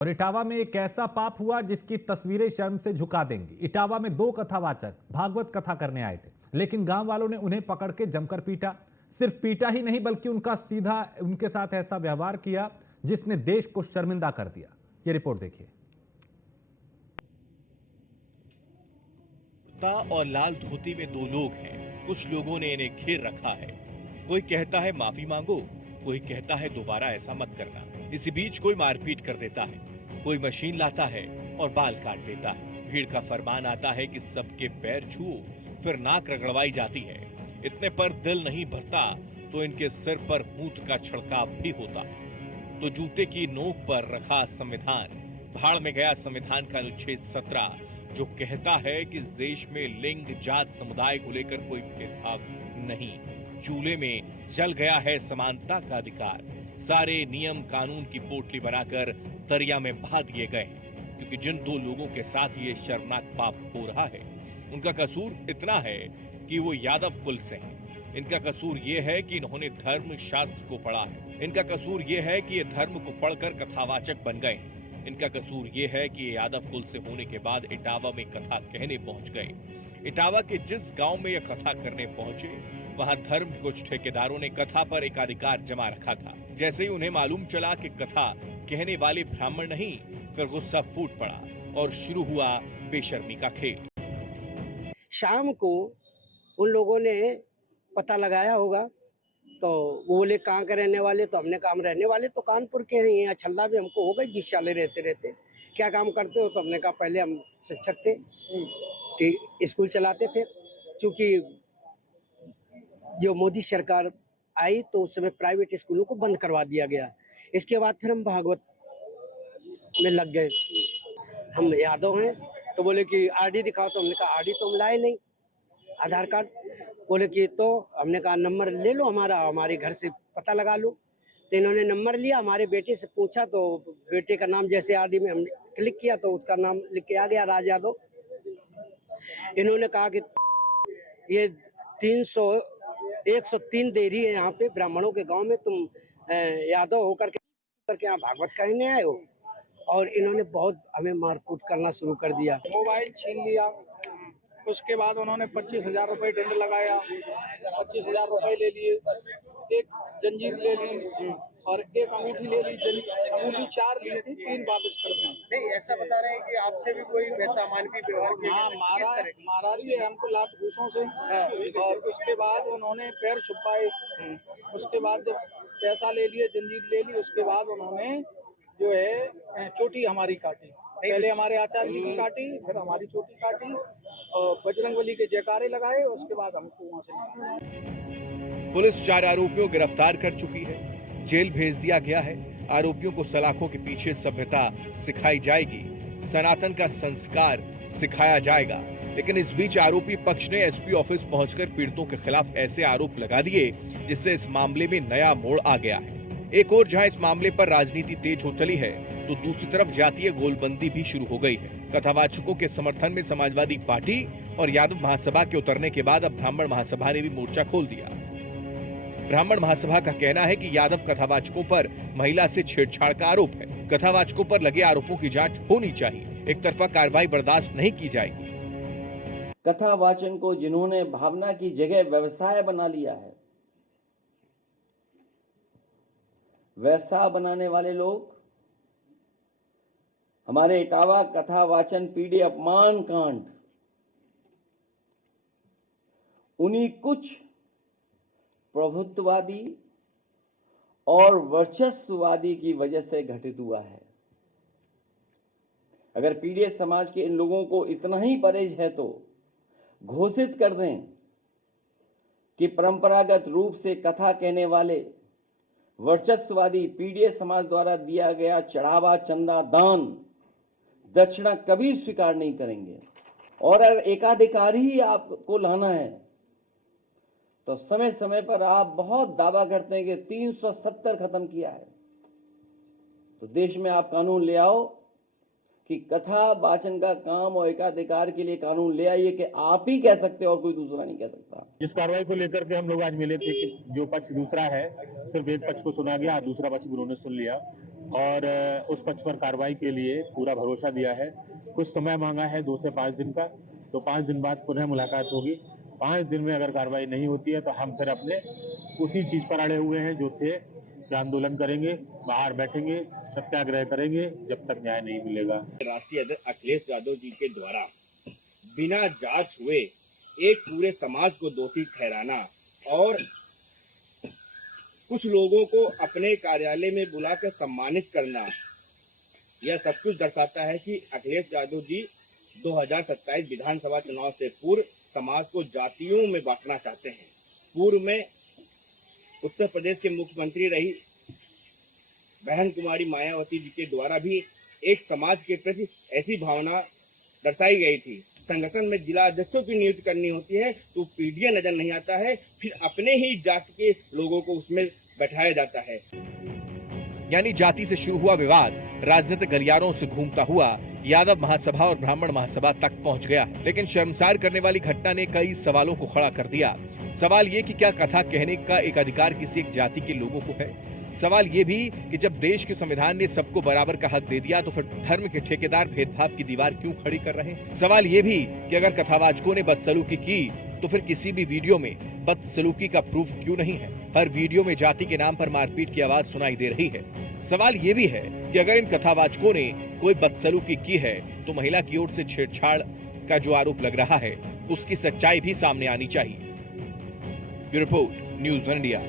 और इटावा में एक ऐसा पाप हुआ जिसकी तस्वीरें शर्म से झुका देंगी। इटावा में दो कथावाचक भागवत कथा करने आए थे, लेकिन गांव वालों ने उन्हें पकड़ के जमकर पीटा। सिर्फ पीटा ही नहीं बल्कि उनके साथ ऐसा व्यवहार किया जिसने देश को शर्मिंदा कर दिया। ये रिपोर्ट देखिए। कुर्ता और लाल धोती में दो लोग हैं। कुछ लोगों ने इन्हें घेर रखा है। कोई कहता है माफी मांगो, कोई कहता है दोबारा ऐसा मत करना। इसी बीच कोई मारपीट कर देता है, कोई मशीन लाता है और बाल काट देता है। भीड़ का फरमान आता है कि सबके पैर छुओ, फिर नाक रगड़वाई जाती है। इतने पर दिल नहीं भरता तो इनके सिर पर मूत का छिड़काव भी होता है। तो जूते की नोक पर रखा संविधान, भाड़ में गया संविधान का अनुच्छेद 17 जो कहता है कि इस देश में लिंग, जात, समुदाय को लेकर कोई भेदभाव नहीं। चूल्हे में जल गया है समानता का अधिकार। सारे नियम कानून की पोटली बनाकर दरिया में बहा दिए गए, क्योंकि जिन दो लोगों के साथ ये शर्मनाक पाप हो रहा है उनका कसूर इतना है कि वो यादव कुल से हैं। इनका कसूर ये है कि इन्होंने धर्म शास्त्र को पढ़ा है। इनका कसूर ये है कि ये धर्म को पढ़कर कथावाचक बन गए। इनका कसूर ये है कि ये यादव कुल से होने के बाद इटावा में कथा कहने पहुंच गए। इटावा के जिस गांव में ये कथा करने पहुंचे वहां धर्म के कुछ ठेकेदारों ने कथा पर एकाधिकार जमा रखा था। जैसे ही उन्हें मालूम चला कि कथा कहने वाले ब्राह्मण नहीं, फिर गुस्सा फूट पड़ा और शुरू हुआ बेशर्मी का खेल। शाम को उन लोगों ने पता लगाया होगा, तो वो बोले कहाँ के रहने वाले, तो हमने कहा हम रहने वाले तो कानपुर के हैं। यहाँ छल्ला भी हमको हो गई 20 साल रहते रहते। क्या काम करते हो, तो हमने कहा पहले हम शिक्षक थे, स्कूल चलाते थे। क्योंकि जो मोदी सरकार आई तो उस समय प्राइवेट स्कूलों को बंद करवा दिया गया। इसके बाद फिर हम भागवत में लग गए। हम यादव हैं, तो बोले कि आरडी दिखाओ, तो हमने कहा आरडी तो हम लाए नहीं, आधार कार्ड। बोले कि तो हमने कहा नंबर ले लो हमारा, हमारे घर से पता लगा लो। तो इन्होंने नंबर लिया, हमारे बेटे से पूछा तो बेटे का नाम जैसे आरडी में हमने क्लिक किया तो उसका नाम लिख के आ गया, राज यादव। इन्होंने कहा कि ये 103 देरी है यहाँ पे ब्राह्मणों के गांव में, तुम यादव होकर के यहाँ भागवत कहने आए हो। और इन्होंने बहुत हमें मारकूट करना शुरू कर दिया। मोबाइल छीन लिया। उसके बाद उन्होंने 25,000 रुपए दंड लगाया। 25,000 रुपए ले लिए, एक जंजीर ले ली और एक अंगूठी ले ली। अंगूठी 4 ली थी, 3 वापस कर दी। नहीं, ऐसा बता रहे हैं कि आपसे भी कोई वैसा अमानवीय व्यवहार किया? हाँ, मारा भी है हमको लात घूसों से। और उसके बाद उन्होंने पैर छुपाए। उसके बाद जब पैसा ले लिए, जंजीर ले ली, उसके बाद उन्होंने जो है चोटी हमारी काटी। पहले हमारे आचार्य जी की काटी, फिर हमारी चोटी काटी और बजरंगबली के जयकारे लगाए। उसके बाद हमको वहां से निकाला। पुलिस 4 आरोपियों को गिरफ्तार कर चुकी है, जेल भेज दिया गया है। आरोपियों को सलाखों के पीछे सभ्यता सिखाई जाएगी, सनातन का संस्कार सिखाया जाएगा। लेकिन इस बीच आरोपी पक्ष ने एसपी ऑफिस पहुंचकर पीड़ितों के खिलाफ ऐसे आरोप लगा दिए जिससे इस मामले में नया मोड़ आ गया है। एक और जहां इस मामले पर राजनीति तेज हो चली है, तो दूसरी तरफ जातीय गोलबंदी भी शुरू हो गई है। कथावाचकों के समर्थन में समाजवादी पार्टी और यादव महासभा के उतरने के बाद अब ब्राह्मण महासभा ने भी मोर्चा खोल दिया। ब्राह्मण महासभा का कहना है कि यादव कथावाचकों पर महिला से छेड़छाड़ का आरोप है। कथावाचकों पर लगे आरोपों की जांच होनी चाहिए, एक तरफा कार्रवाई बर्दाश्त नहीं की जाएगी। कथावाचन को जिन्होंने भावना की जगह व्यवसाय बना लिया है, व्यवसाय बनाने वाले लोग हमारे इटावा कथावाचन पीढ़ी अपमान कांड उन्हीं कुछ प्रभुत्ववादी और वर्चस्ववादी की वजह से घटित हुआ है। अगर पीढ़ी समाज के इन लोगों को इतना ही परहेज है तो घोषित कर दें कि परंपरागत रूप से कथा कहने वाले वर्चस्ववादी पीढ़ी समाज द्वारा दिया गया चढ़ावा, चंदा, दान, दक्षिणा कभी स्वीकार नहीं करेंगे। और अगर एकाधिकार ही आपको लाना है तो समय समय पर आप बहुत दावा करते हैं कि 370 खत्म किया है, तो देश में आप कानून ले आओ कि कथा वाचन का काम और एकाधिकार के लिए कानून ले आइए कि आप ही कह सकते हो और कोई दूसरा नहीं कह सकता। इस कार्रवाई को लेकर के हम लोग आज मिले थे कि जो पक्ष दूसरा है सिर्फ एक पक्ष को सुना गया, दूसरा पक्ष भी उन्होंने सुन लिया और उस पक्ष पर कार्रवाई के लिए पूरा भरोसा दिया है। कुछ समय मांगा है 2 से 5 दिन का, तो 5 दिन बाद पुनः मुलाकात होगी। 5 दिन में अगर कार्रवाई नहीं होती है तो हम फिर अपने उसी चीज पर अड़े हुए हैं जो थे, आंदोलन करेंगे, बाहर बैठेंगे, सत्याग्रह करेंगे जब तक न्याय नहीं मिलेगा। राष्ट्रीय अध्यक्ष अखिलेश यादव जी के द्वारा बिना जांच हुए एक पूरे समाज को दोषी ठहराना और कुछ लोगों को अपने कार्यालय में बुलाकर सम्मानित करना, यह सब कुछ दर्शाता है कि अखिलेश यादव जी 2027 विधानसभा चुनाव से पूर्व समाज को जातियों में बांटना चाहते हैं। पूर्व में उत्तर प्रदेश के मुख्यमंत्री रही बहन कुमारी मायावती जी के द्वारा भी एक समाज के प्रति ऐसी भावना दर्शाई गई थी। संगठन में जिला अध्यक्षों की नियुक्ति करनी होती है तो पीडीए नजर नहीं आता है, फिर अपने ही जाति के लोगों को उसमें बैठाया जाता है। यानी जाति से शुरू हुआ विवाद राजनीतिक गलियारों से घूमता हुआ यादव महासभा और ब्राह्मण महासभा तक पहुंच गया। लेकिन शर्मसार करने वाली घटना ने कई सवालों को खड़ा कर दिया। सवाल ये कि क्या कथा कहने का एक अधिकार किसी एक जाति के लोगों को है? सवाल ये भी कि जब देश के संविधान ने सबको बराबर का हक दे दिया तो फिर धर्म के ठेकेदार भेदभाव की दीवार क्यों खड़ी कर रहे हैं? सवाल ये भी कि अगर कथावाचकों ने बदसलूकी की तो फिर किसी भी वीडियो में बदसलूकी का प्रूफ क्यों नहीं है? हर वीडियो में जाति के नाम पर मारपीट की आवाज सुनाई दे रही है। सवाल ये भी है कि अगर इन कथावाचकों ने कोई बदसलूकी की है तो महिला की ओर से छेड़छाड़ का जो आरोप लग रहा है उसकी सच्चाई भी सामने आनी चाहिए। Bureau report, news one India.